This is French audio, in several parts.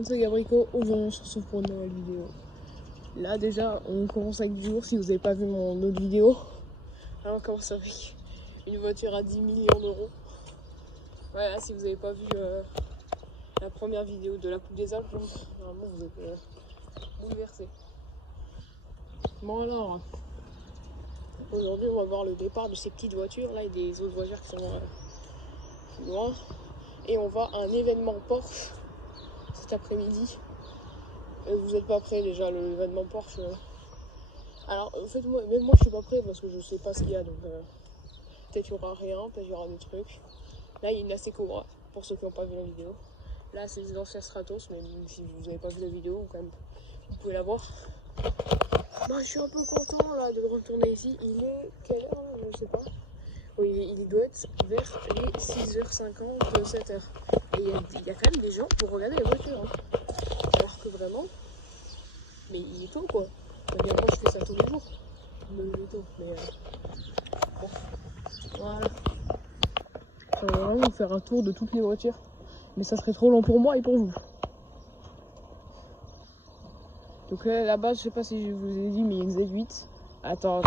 monde, c'est Gabrico. Aujourd'hui, on se retrouve pour une nouvelle vidéo. Là, déjà, on commence avec du jour. Si vous n'avez pas vu mon autre vidéo, alors on commence avec une voiture à 10 millions d'euros. Ouais, là, si vous n'avez pas vu la première vidéo de la Coupe des Alpes, donc, vraiment, vous êtes bouleversés. Bon, alors, aujourd'hui, on va voir le départ de ces petites voitures là et des autres voitures qui sont loin. Et on va à un événement Porsche cet après-midi. Vous n'êtes pas prêts déjà, l'événement Porsche. Alors, en fait, même moi je suis pas prêt parce que je sais pas ce qu'il y a. Donc, peut-être qu'il y aura rien, peut-être qu'il y aura des trucs. Là, il y a une AC Cobra, pour ceux qui n'ont pas vu la vidéo. Là, c'est une ancienne Stratos, mais si vous n'avez pas vu la vidéo, quand même, vous pouvez la voir. Bah, je suis un peu content là de retourner ici. Il est quelle heure là? Je sais pas. Oui, il doit être vers les 6h50, 7h. Et il y a quand même des gens pour regarder les voitures. Hein. Alors que vraiment, mais il est tôt quoi. Moi je fais ça tous les jours. Me lever tôt, mais bon. Voilà. On va vraiment faire un tour de toutes les voitures. Mais ça serait trop long pour moi et pour vous. Donc là-bas, je sais pas si je vous ai dit, mais il y a une Z8. Attends, hop,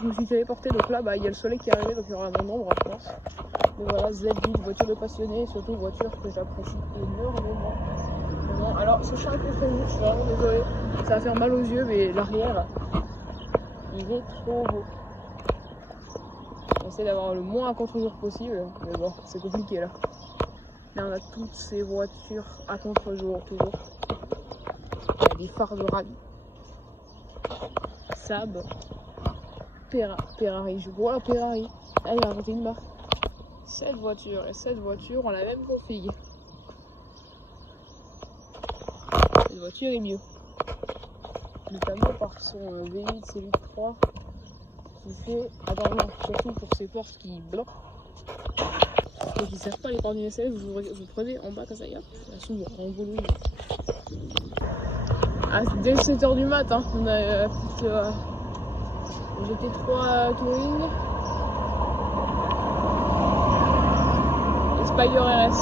je me suis téléporté. Donc là, bah, il y a le soleil qui est arrivé, donc il y aura un nombre, je pense. Mais voilà, Z8, voiture de passionné, surtout voiture que j'apprécie énormément. Alors, ce chien est contre nous, je suis vraiment désolée. Ça va faire mal aux yeux, mais l'arrière, il est trop beau. On essaie d'avoir le moins à contre-jour possible, mais bon, c'est compliqué là. Là, on a toutes ces voitures à contre-jour, toujours. Il y a des phares de rallye. Saab, Ferrari, je vois la Ferrari. Ah, il a inventé une marque. Cette voiture et cette voiture ont la même config. Cette voiture est mieux. Notamment par son V8 C8 3 qui fait. Attends, non, surtout pour ses portes qui bloquent. Et qui ne servent pas les portes d'une SLF, vous prenez en bas comme ça, ça s'ouvre en volume. Ah, dès 7h du mat, hein. On a la petite GT3 Touring et Spider RS.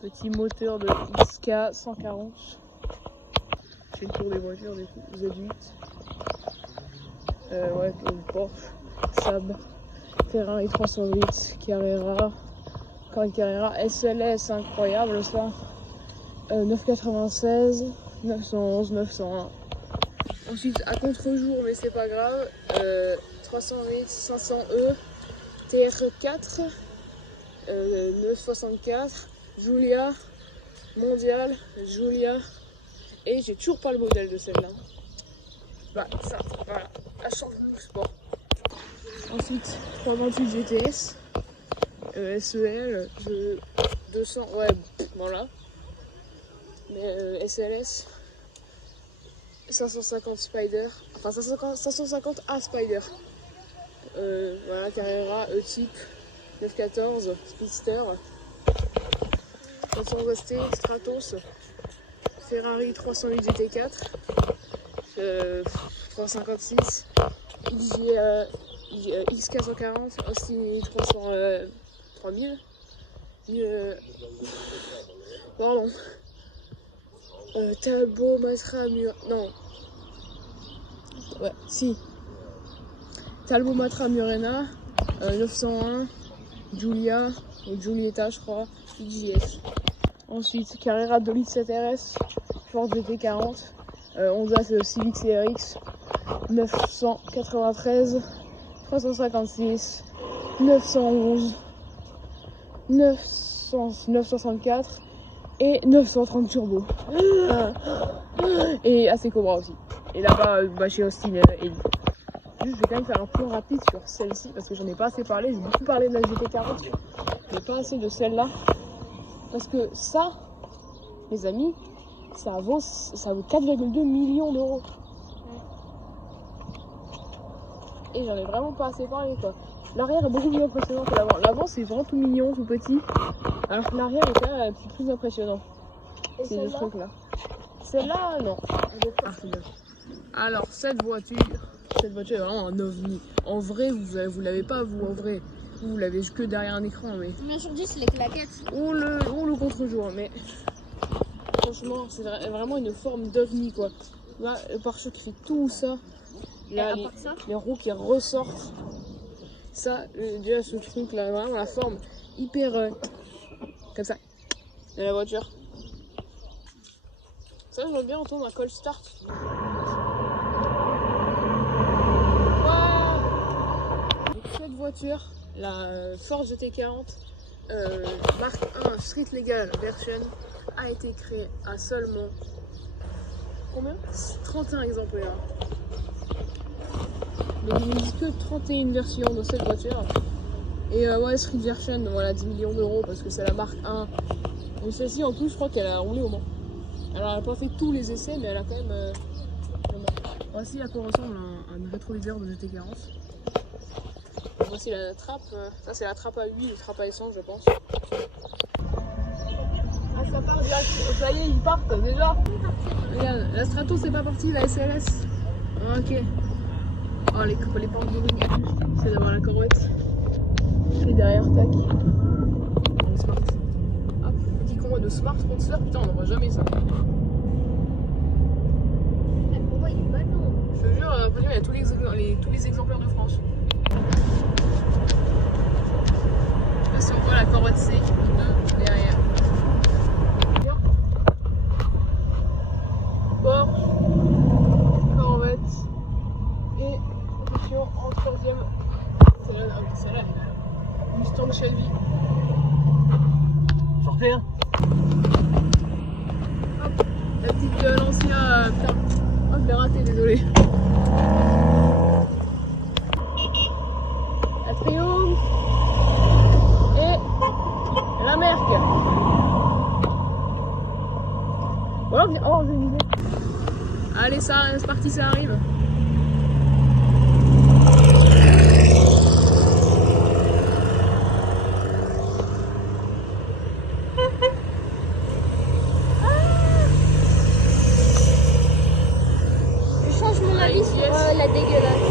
Petit moteur de XK 140. J'ai le tour des voitures du coup, Z8. Ouais, Porsche, Saab, Ferrari 308, Carrera, encore une Carrera, SLS incroyable ça. 996, 911, 901. Ensuite à contre-jour, mais c'est pas grave, 308, 500E, TR4, 964, Giulia, Mondial, Giulia, et j'ai toujours pas le modèle de celle-là. Bah ça, voilà, la change sport. Ensuite 328 GTS, SEL, 200, ouais, voilà. Mais SLS, 550 Spider, enfin 550 A Spider. Voilà, Carrera, E-Type, 914, Speedster, 500 ST, Stratos, Ferrari 308 GT4, 356, X440, aussi 3000, pardon, Talbot, Matra, non, ouais, si, Talbot, Matra, Murena, 901, Giulia, ou Giulietta je crois, IGS. Ensuite, Carrera 2 litres 7 RS, Ford GT40, Honda Civic CRX, 993, 356, 911, 964 et 930 turbo. Et AC Cobra aussi. Et là-bas, bah, chez Austin Ellie. Juste, je vais quand même faire un point rapide sur celle-ci parce que j'en ai pas assez parlé. J'ai beaucoup parlé de la GT40, mais pas assez de celle-là. Parce que ça, mes amis, ça vaut 4,2 millions d'euros. Et j'en ai vraiment pas assez parlé quoi. L'arrière est beaucoup plus impressionnant que l'avant. L'avant c'est vraiment tout mignon, tout petit. Alors que l'arrière est quand même un petit peu plus impressionnant. C'est ce truc là. Celle-là, non. Ah, c'est bien. Alors, cette voiture, Cette voiture est vraiment un ovni. En vrai, vous l'avez pas, vous, en vrai. Vous l'avez que derrière un écran, mais... Combien sur 10, les claquettes? Ou le contre-jour, mais... Franchement, c'est vraiment une forme d'ovni, quoi. Là, le pare-choc qui fait tout ça. Là, les roues qui ressortent. Ça, déjà, ce truc là, vraiment la forme hyper... comme ça, de la voiture. Ça, j'aime bien entendre un call start. Cette voiture, la Ford GT40 marque 1 Street Legal version, a été créée à seulement combien 31 exemplaires. Donc il n'existe que 31 versions de cette voiture. Et ouais, Street version, voilà, 10 millions d'euros parce que c'est la marque 1. Donc celle-ci en plus, je crois qu'elle a roulé au Mans. Alors elle n'a pas fait tous les essais, mais elle a quand même... Voici à quoi ressemble un rétroviseur de GT40. Voici la trappe, ça c'est la trappe à huile, la trappe à essence je pense. Ah ça part direct, ça y est ils partent déjà. Regarde, la Strato c'est pas parti, la SLS. Ok. Oh les portes de ring, c'est d'avoir la corvette. Et derrière, tac. Le smart. Hop, petit convoi de smart sponsor, putain on n'en voit jamais ça. Le convoi il est pas long. Je te jure, il y a tous les exemplaires de France. Là, si on voit la Corvette C de derrière. Porsche, Corvette et attention en troisième. C'est là. Mustang Shelby. Sortez hein. Hop, la petite Lancia, putain. Oh, je l'ai raté, désolé. La Triumph. Et la Merc. Voilà, oh, j'ai une idée. Allez, c'est parti, ça arrive. Je change mon avis sur la dégueulasse.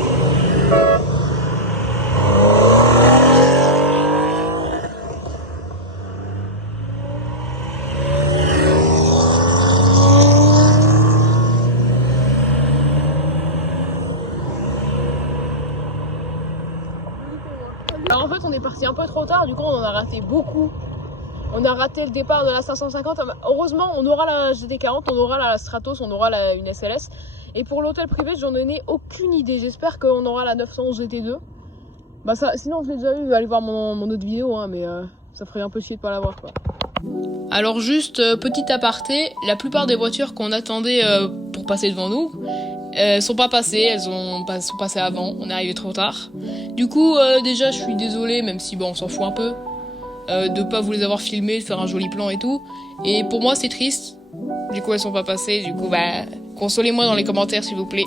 Alors en fait on est parti un peu trop tard, du coup on en a raté beaucoup. On a raté le départ de la 550. Heureusement on aura la GT40, on aura la Stratos, on aura une SLS. Et pour l'hôtel privé j'en ai aucune idée. J'espère qu'on aura la 911 GT2. Bah ça, sinon je l'ai déjà eu, allez voir mon autre vidéo hein, mais ça ferait un peu chier de pas l'avoir quoi. Alors juste petit aparté, la plupart des voitures qu'on attendait pour passer devant nous sont pas passées, elles sont passées avant, on est arrivé trop tard. Du coup déjà je suis désolée, même si bon on s'en fout un peu, de pas vous les avoir filmées, de faire un joli plan et tout. Et pour moi c'est triste, du coup elles sont pas passées, du coup bah consolez-moi dans les commentaires s'il vous plaît,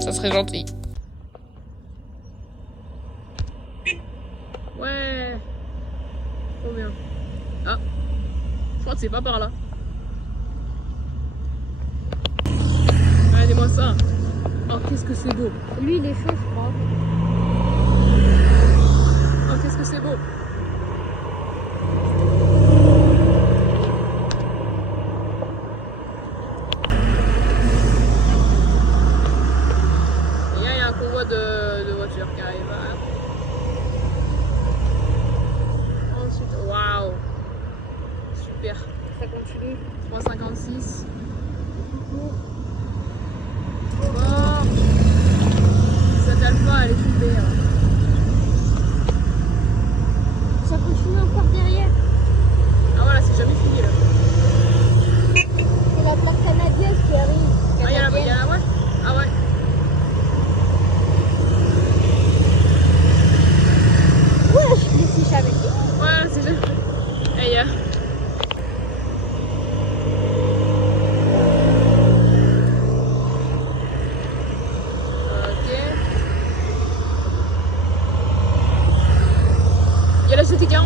ça serait gentil. Ouais, trop bien. Ah, je crois que c'est pas par là. Regardez-moi ça. Oh, qu'est-ce que c'est beau. Lui il est chaud je crois. Oh, qu'est-ce que c'est beau. Et là, il y a un convoi de voitures qui arrive. Hein. Ensuite, waouh. Super. Ça continue. 356. Oh. Cette Alpha, elle est super. Ça continue encore derrière. Ah voilà, c'est jamais fini là. C'est la plaque canadienne qui arrive. Ah, il y a la ouais. Ah ouais. Ouais, je jamais dit. Ouais, c'est jamais. Hey, ok. Il y a la GT40.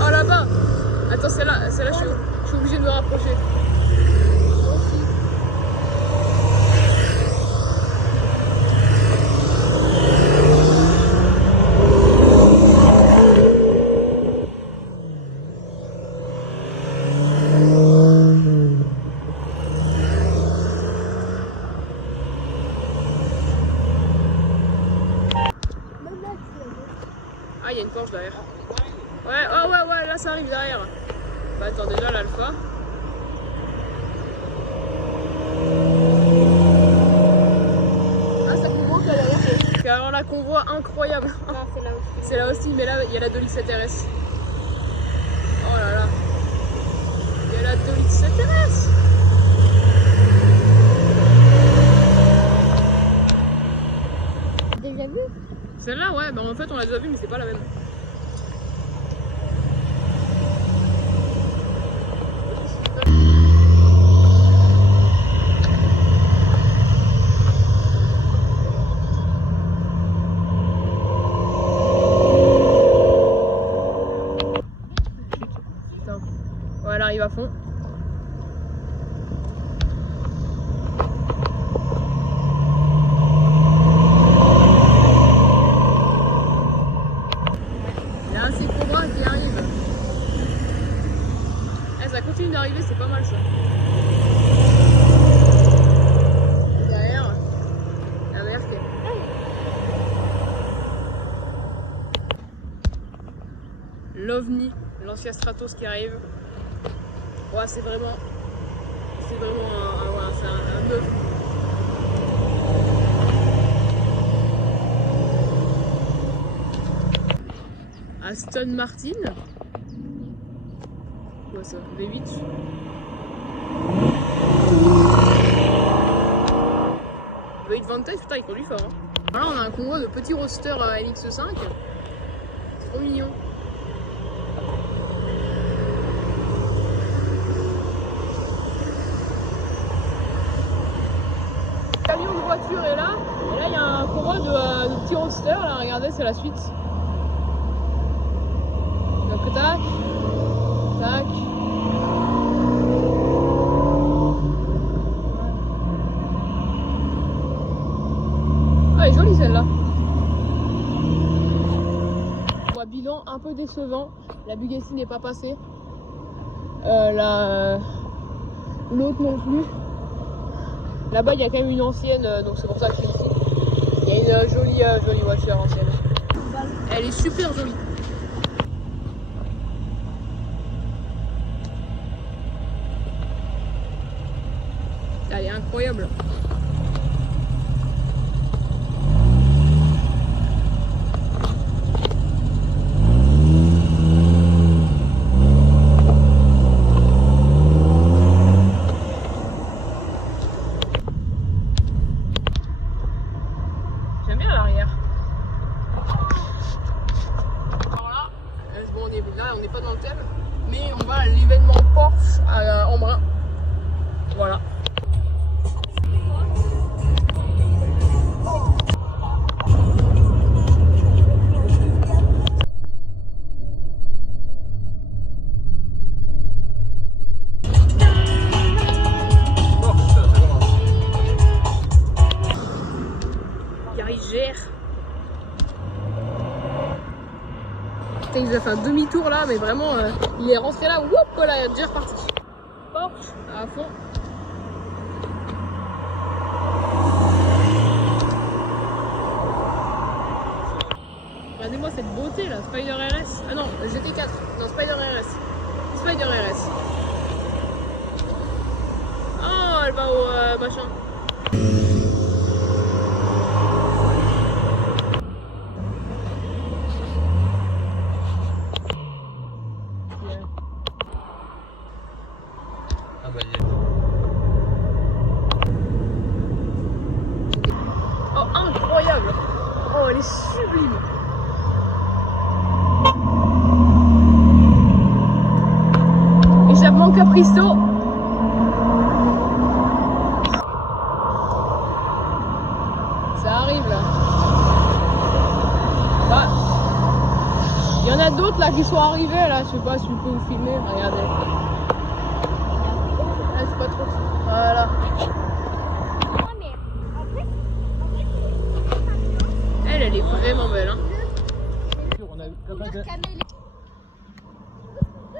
Oh là-bas. Attends, c'est là, je suis obligée de me rapprocher. il y a une Porsche derrière. Ouais, oh ouais, là ça arrive derrière. Bah attends, déjà l'Alpha. Ah, ça monte là derrière. Alors là, convoi incroyable. Non, c'est là aussi. C'est là aussi, mais là, il y a la 2 litres 7 RS. Oh là là. Il y a la 2 litres 7 RS. Déjà vu? Celle-là, ouais, bah en fait, on l'a déjà vue, mais c'est pas la même. Ouais, elle arrive à fond. Il y a un Cobra qui arrive. Eh, ça continue d'arriver, c'est pas mal ça. Derrière, la Merc. L'OVNI, l'ancien Stratos qui arrive. Ouais, c'est vraiment un œuf. Aston Martin. Quoi ça? V8. V8 Vantage, putain, il conduit fort. Hein. Voilà, on a un convoi de petits roadsters NX5. C'est trop mignon. Le camion de voiture est là. Et là, il y a un convoi de petits roadsters. Là, regardez, c'est la suite. Donc, tac. Tac. Ah, elle est jolie celle-là. Bilan un peu décevant. La Bugatti n'est pas passée. L'autre non plus. Là-bas, il y a quand même une ancienne, donc c'est pour ça que je suis ici. Il y a une jolie voiture ancienne. Elle est super jolie. Elle est incroyable. J'aime bien l'arrière. Alors là, on n'est pas dans le thème, mais on va à l'événement Porsche à Embrun. Voilà. Il gère. Putain, il nous a fait un demi-tour là, mais vraiment, il est rentré là, whoop, voilà, il est déjà reparti. Porsche à fond. Regardez-moi cette beauté là, Spider RS. Ah non, GT4, non, Spider RS. Spider RS. Oh, elle va au machin. Oh, incroyable! Oh, elle est sublime! Échappement Capristo! Ça arrive là. Bah, il y en a d'autres là qui sont arrivés là, je sais pas si je peux vous filmer, regardez. Ah, c'est pas trop. Voilà. Elle est vraiment belle, hein.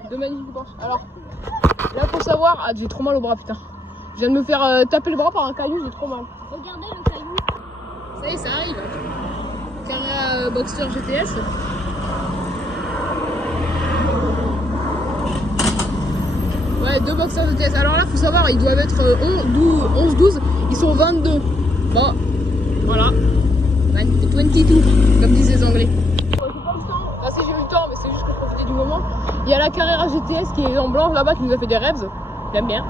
Deux magnifiques Porsche. Alors, là faut savoir, ah j'ai trop mal au bras putain. Je viens de me faire taper le bras par un caillou, j'ai trop mal. Regardez le caillou. Ça y est, ça arrive. Carrera Boxster GTS. Ouais, 2 Boxster GTS. Alors là, faut savoir, ils doivent être 11-12. Ils sont 22. Bon, voilà. 22, comme disent les Anglais. J'ai pas le temps. Enfin, si j'ai eu le temps, mais c'est juste que je profitais du moment. Il y a la Carrera GTS qui est en blanc là-bas qui nous a fait des rêves. J'aime bien.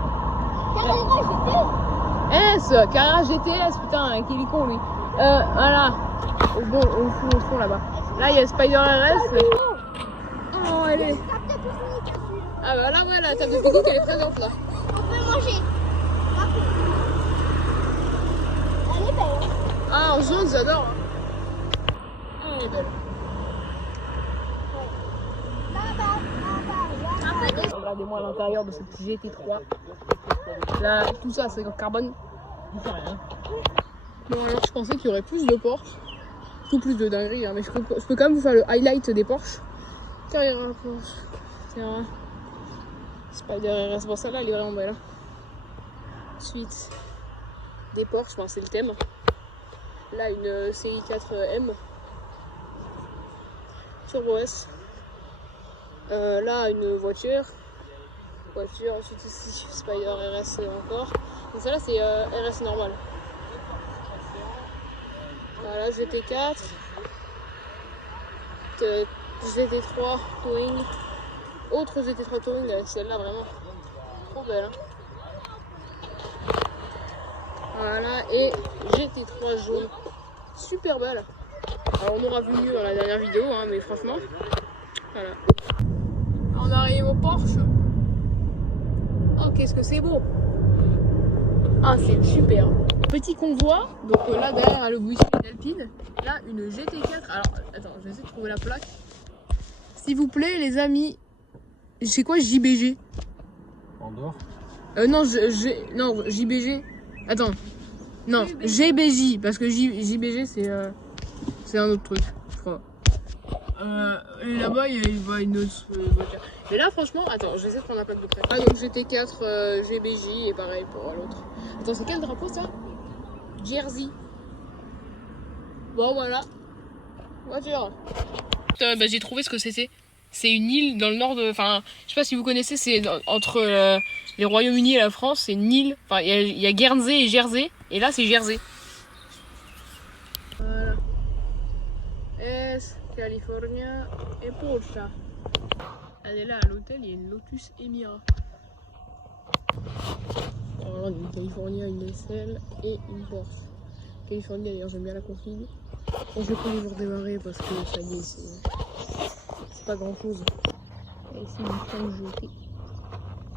Carrera GTS. Carrera GTS, putain, qui est con lui. Voilà. Au fond là-bas. Là, il y a Spider RS. Oh, elle est. Ah bah là, ouais, la table de pique-nique, elle est présente là. On peut manger. Elle est belle. Hein. Ah, en jaune, j'adore. Elle est belle. Regardez-moi l'intérieur de ce petit GT3. Là, tout ça, c'est en carbone. Bon, alors je pensais qu'il y aurait plus de Porsche. Tout plus de dinguerie, hein, mais je peux quand même vous faire le highlight des Porsche. Carrera Porsche. Tiens. Spider RS. Bon, celle-là, elle est vraiment belle. Hein. Ensuite, des Porsche, bon, c'est le thème. Là, une série 4M. Turbo S. Là, une voiture. Ensuite ici, Spider RS encore. Donc celle-là, c'est RS normal. Voilà, GT4. GT3 Touring. Autre GT3 Touring avec celle-là, vraiment trop belle. Hein. Voilà, et GT3 jaune. Super belle. Alors, on aura vu mieux dans la dernière vidéo, hein, mais franchement, voilà. On arrive au Porsche. Oh, qu'est-ce que c'est beau! Ah, c'est super! Petit convoi, donc là derrière le Buick une Alpine, là une GT4. Alors, attends, je vais essayer de trouver la plaque. S'il vous plaît, les amis, c'est quoi JBG? Andorre? Non, non, JBG. Attends, non, GBJ, parce que JBG c'est un autre truc, je crois. Et là-bas, il va une autre voiture. Mais là, franchement, attends, je vais essayer de prendre la plaque de près. Ah, donc GT4 GBJ et pareil pour l'autre. Attends, c'est quel drapeau ça? Jersey. Bon, voilà. Voiture. Bah, j'ai trouvé ce que c'était. C'est une île dans le nord de. Enfin, je sais pas si vous connaissez, c'est entre les Royaumes-Unis et la France, c'est une île. Enfin, il y a Guernsey et Jersey. Et là, c'est Jersey. Voilà. California et Porsche. Elle est là à l'hôtel, il y a une Lotus Emira. Alors là, une California, une SL et une Porsche. California, d'ailleurs, j'aime bien la config. Bon, je vais pas les redémarrer parce que ça y est, c'est pas grand chose. Et ici, une Mustang GT.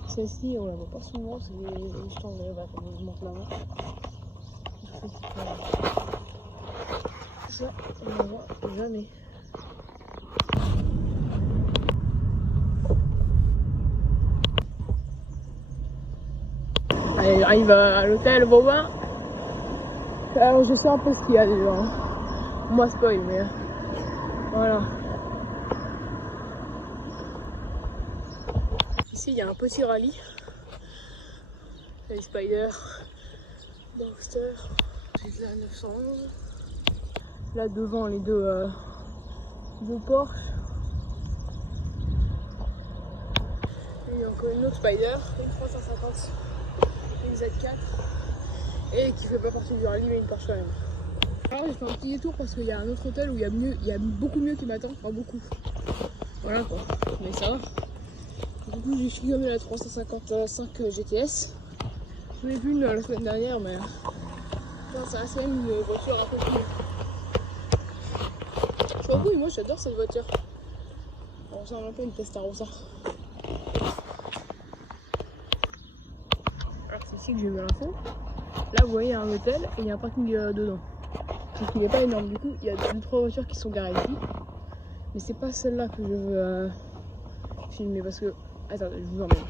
Celle-ci, on la voit pas souvent, c'est les Mustang comme je monte là-bas. Ça, on la voit jamais. Allez, j'arrive à l'hôtel Bobin. Alors je sais un peu ce qu'il y a déjà. Hein. Moi spoil, mais voilà. Ici il y a un petit rallye. Les Spider, Boxster, c'est la 911. Là devant les deux Porsche. Il y a encore une autre Spider, une 350. Une Z4 et qui fait pas partie du rallye mais une Porsche quand même. Alors j'ai fait un petit détour parce qu'il y a un autre hôtel où il y a beaucoup mieux qui m'attend, enfin beaucoup. Voilà quoi, mais ça va. Du coup j'ai filmé la 355 GTS. J'en ai vu une la semaine dernière mais ça reste quand même une voiture un peu plus. Je suis beaucoup, moi j'adore cette voiture. On ressemble un peu à une Testarossa. C'est ici que j'ai eu l'info. Là vous voyez il y a un hôtel et il y a un parking dedans. Sauf qu'il n'est pas énorme, du coup il y a 2-3 voitures qui sont garées ici. Mais c'est pas celle-là que je veux filmer parce que. Attendez, je vous emmène.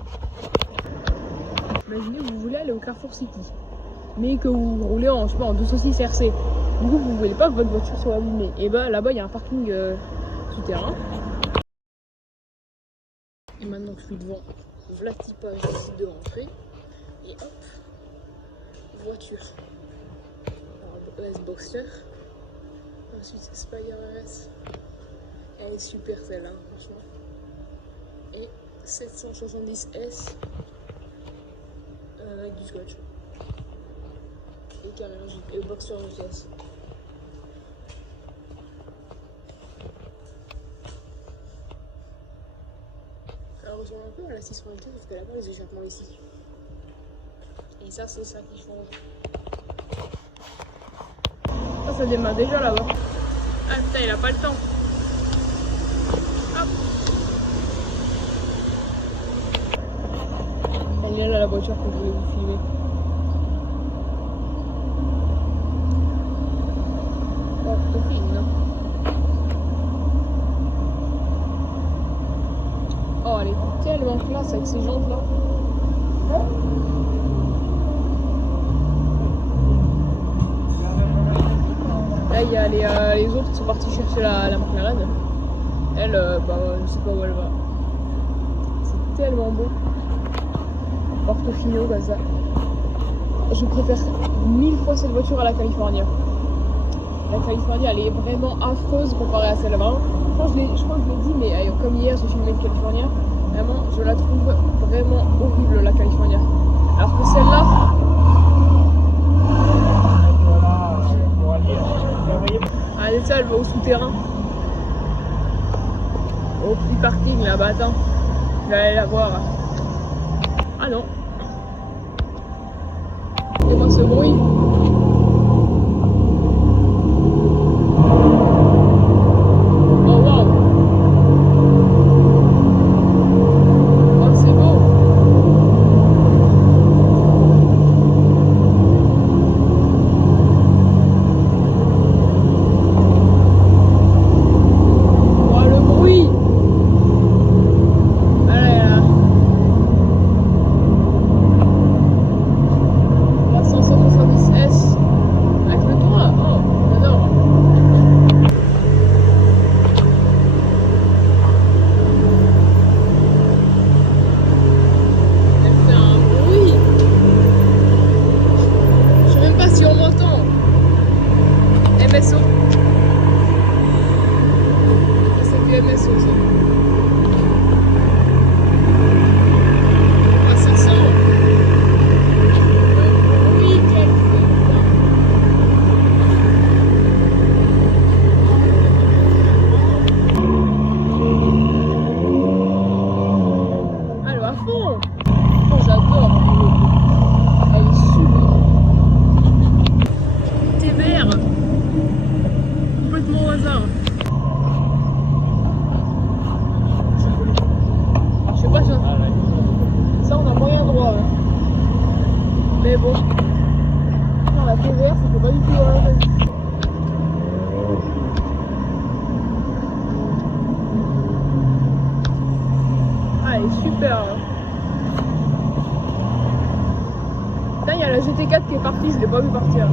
Imaginez vous voulez aller au Carrefour City. Mais que vous roulez en, je sais pas, en 2 saucisses RC. Du coup vous voulez pas que votre voiture soit abîmée. Et bah là-bas il y a un parking souterrain. Et maintenant que je suis devant, voilà le typage ici de rentrer. Et hop, voiture. Alors, S Boxster. Ensuite, Spider RS. Elle est super celle-là, franchement. Et 770S. du scotch. Et carrément, et boxeur GTS. Ça ressemble un peu à la 622 parce qu'elle a pas les échappements ici. Et ça, c'est ça qui change. Ça démarre déjà là-bas. Ah putain, il a pas le temps. Hop. Elle est là la voiture que je voulais vous filmer. Oh, c'est fine, hein. Oh, elle est tellement classe avec ces jantes là. Là, il y a les autres qui sont partis chercher la McLaren. Elle, je sais pas où elle va. C'est tellement beau. Portofino comme ça. Je préfère 1000 fois cette voiture à la California. La California, elle est vraiment affreuse comparée à celle-là. Je crois que je l'ai dit, mais comme hier, j'ai filmé de California. Vraiment, je la trouve vraiment horrible, la California. Alors que celle-là... Ah, c'est ça, elle va au souterrain. Au petit parking là-bas, attends. Je vais aller la voir. Ah non. Et moi ce bruit. Oh waouh. Oh c'est beau. MSO. C'est du MSO ça. Ah, ça sent. Oui, quel feu. Ah, elle va à fond. Oh, j'adore. Elle est sublime. Thé vert. Complètement au hasard. Je sais pas si ça on a moyen droit. Hein. Mais bon. Non, la TVR ça fait pas du tout. Ah elle est super. Hein. Putain, il y a la GT4 qui est partie, je l'ai pas vu partir.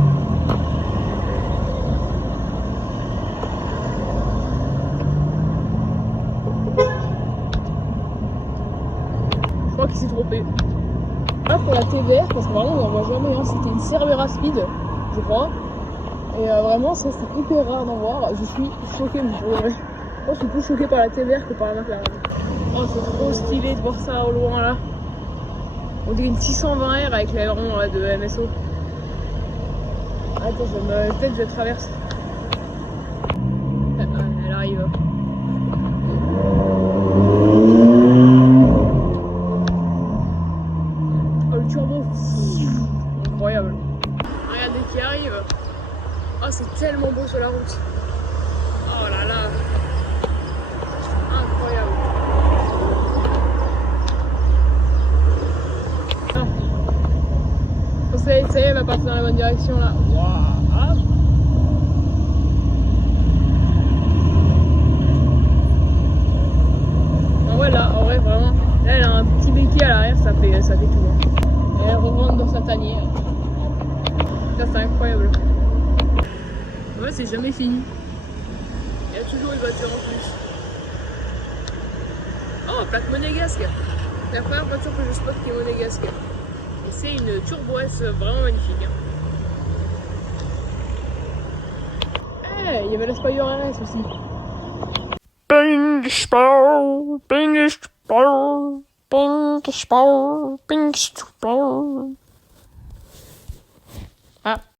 Je crois qu'il s'est trompé. Là pour la TVR, parce que vraiment on n'en voit jamais, hein. C'était une Cervera Speed, je crois. Et vraiment c'est hyper rare d'en voir. Je suis choquée, mais pour vrai. Je suis plus choquée par la TVR que par la McLaren. Oh c'est trop stylé de voir ça au loin là. On dirait une 620R avec l'aileron de MSO. Attends, peut-être que je traverse. Elle arrive. Oh le turbo. Incroyable. Regardez qui arrive. Oh c'est tellement beau sur la route. Oh là là. Incroyable. Ça y est, elle va partir dans la bonne direction là. Waouh. En vrai là, en vrai vraiment, là elle a un petit béquet à l'arrière, ça fait tout. Hein. Et elle rentre dans sa tanière. Ça c'est incroyable. Ouais, c'est jamais fini. Il y a toujours une voiture en plus. Oh, plaque monégasque. C'est la première voiture que je spot qui est monégasque. Et c'est une Turbo S vraiment magnifique. Hein. Hey, il y avait la Spider RS aussi. Ping Spau, Ping Spau, Ping Spau, Ping Spau. Ah.